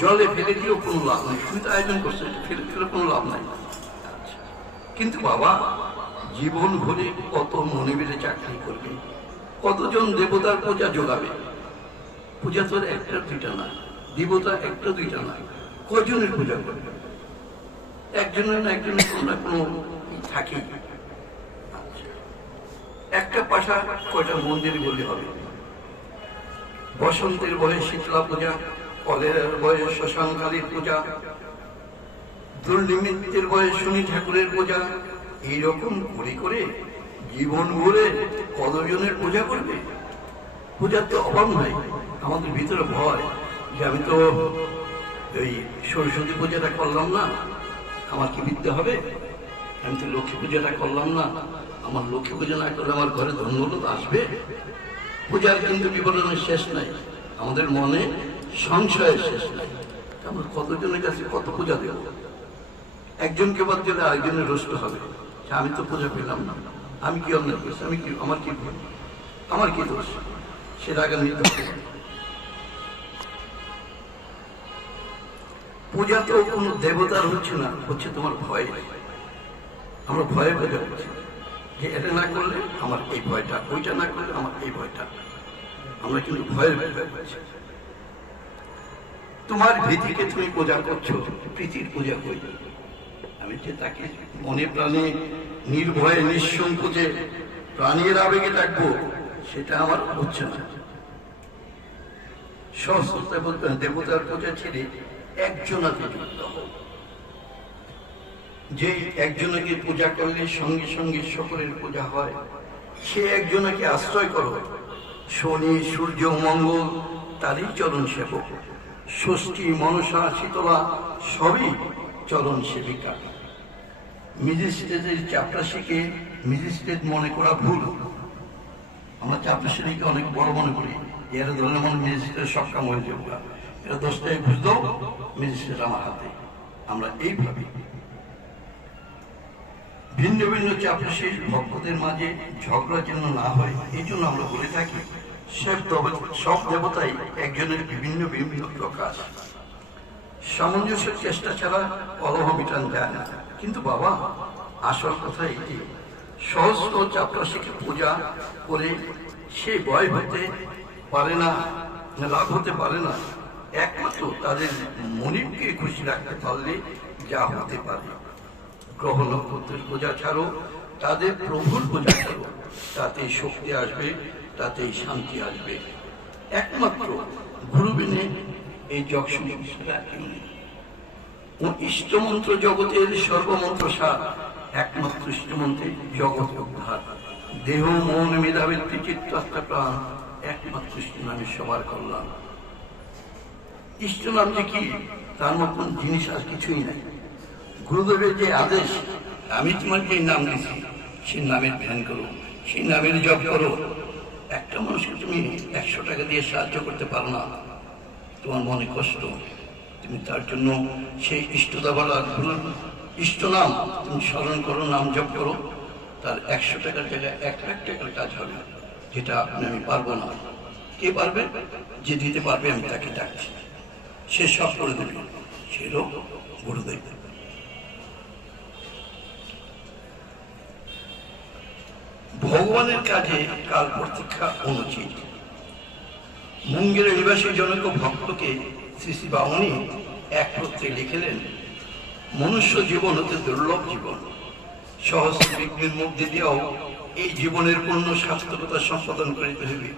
জলে ফেলে দিয়েও কোনো লাভ নেই। তুমি তো আয়োজন করছো, ফেলে ফেলে কোনো লাভ নাই। কিন্তু বাবা, জীবন ভরে কত মনিবের চাকরি করবে, কতজন দেবতার পূজা যোগাবে। পূজা তো একটা দুইটা না, দেবতা একটা দুইটা না, কজনের পূজা করবে? একজনের না একজনের কোনো না কোনো থাকি। একটা পাশা কয়টা মন্দির বললে হবে? বসন্তের বয়ে শীতলা পূজা, কলের বয়ে শ্মশানকালীর পূজা, দুর্নিমিত্তের বয়ে শনি ঠাকুরের পূজা। এইরকম করে করে জীবন ভরে কতজনের পূজা করবে? পূজার তো অভাব নাই। আমাদের ভিতরে ভয় যে আমি তো ওই সরস্বতী পূজাটা করলাম না, আমার কি বিদ্যা হবে? আমি তো লক্ষ্মী পূজাটা করলাম না, আমার লক্ষ্মী পূজা না করলে আমার ঘরে ধন্যলোক আসবে? পূজার কিন্তু বিবরণের শেষ নাই, আমাদের মনে সংশয়ের শেষ নাই। আমরা কতজনের কাছে কত পূজা দেব? একজনকে বাদ দিলে আরেকজনের রোষ্ট হবে, আমি তো পূজা পেলাম না, আমি কি অন্যায় করছি, আমি কি, আমার কি ভুল, আমার কি দোষ, সেটা আগে নির্ধারণ করবে। পূজা তো কোনো দেবতার হচ্ছে না, হচ্ছে তোমার ভয়। আমরা ভয়ে পূজা করছি যে এটা না করলে আমার এই ভয়টা, ওইটা না করলে আমার এই ভয়টা। আমরা কিন্তু ভয়ের পূজা করছি। তোমার ভীতিকে তুমি পূজা করছো, প্রীতির পূজা করি আমি, যে তাকে মনে প্রাণে নির্ভয়ে নিঃসংকোচে প্রাণীর আবেগে ডাকবো, সেটা আমার হচ্ছে না। সহস্রতা বলতে দেবতার পূজা ছেড়ে একজনাকে যুক্ত হোক। যে একজনকে পূজা করলে সঙ্গে সঙ্গে সকলের পূজা হয়, সে একজনকে আশ্রয় করো। শনি, সূর্য, মঙ্গল তারই চরণ সেবক। ষষ্ঠী, মনসা, শীতলা সবই চরণ সেবিকা। ম্যাজিস্ট্রেটের চাপরাশিকে ম্যাজিস্ট্রেট মনে করা ভুল। আমরা চাপরাশিকে অনেক বড় মনে করি, এর ধরনের মনে ম্যাজিস্ট্রেট সব কাম হয়ে যাবো, এরা 10 টাকায় ঘুষ দাও, ম্যাজিস্ট্রেট আমার হাতে। আমরা এই ভাবি। ভিন্ন ভিন্ন চাপরাশির ভক্তদের মাঝে ঝগড়া যেন না হয়, এই জন্য আমরা বলে থাকি সব দেবতাই একজনের বিভিন্ন বিভিন্ন প্রকাশ। সামঞ্জস্যের চেষ্টা ছাড়া কলহ মিটান যায় না। কিন্তু বাবা, আসল কথা এটি, সহস্র চাপরাশিকে পূজা করে সে ভয় হতে পারে না, লাভ হতে পারে না। একমাত্র তাদের মনিবকে খুশি রাখতে পারলে যা হতে পারে। গ্রহ নক্ষত্রের পূজা ছাড়ো, তাদের প্রভুর পূজা ছাড়ো, তাতেই শক্তি আসবে, তাতেই শান্তি আসবে। একমাত্র গুরু বিনে এই জগ সংসার ইষ্টমন্ত্র জগতের সর্বমন্ত্র সার। একমাত্র ইষ্টমন্ত্রে জগৎ উদ্ধার। দেহ মন মেধাবৃত্তি চিত্তাত্মা প্রাণ, একমাত্র ইষ্ট নামে সবার কল্যাণ। ইষ্ট নাম যে কি, তার মতন জিনিস আর কিছুই নাই। গুরুদেবের যে আদেশ, আমি তোমার যে নাম দিচ্ছি সেই নামের ধ্যান করো, সেই নামের জপ করো। একটা মানুষকে তুমি 100 টাকা দিয়ে সাহায্য করতে পারো না, তোমার মনে কষ্ট, তুমি তার জন্য সেই ইষ্টদেবতা গুরুর ইষ্ট নাম তুমি স্মরণ করো, নাম জপ করো, তার 100 টাকার জায়গায় 1 লাখ টাকার কাজ হবে। যেটা আমি পারবো না, কে পারবে? যে দিতে পারবে আমি তাকে ডাকছি, সে সব করে দেবে, সেও গুরুদেব। ভগবানের কাজে কাল প্রতীক্ষা অনুচিত। মুঙ্গেরের নিবাসী জনক ভক্তকে শ্রী শ্রী বামনী এক পত্রে লিখিলেন, মনুষ্য জীবন হতে দুর্লভ জীবন। সহস্র বিঘ্নের মধ্যে দিয়েও এই জীবনের পূর্ণ সার্থকতা সম্পাদন করিতে হইবে।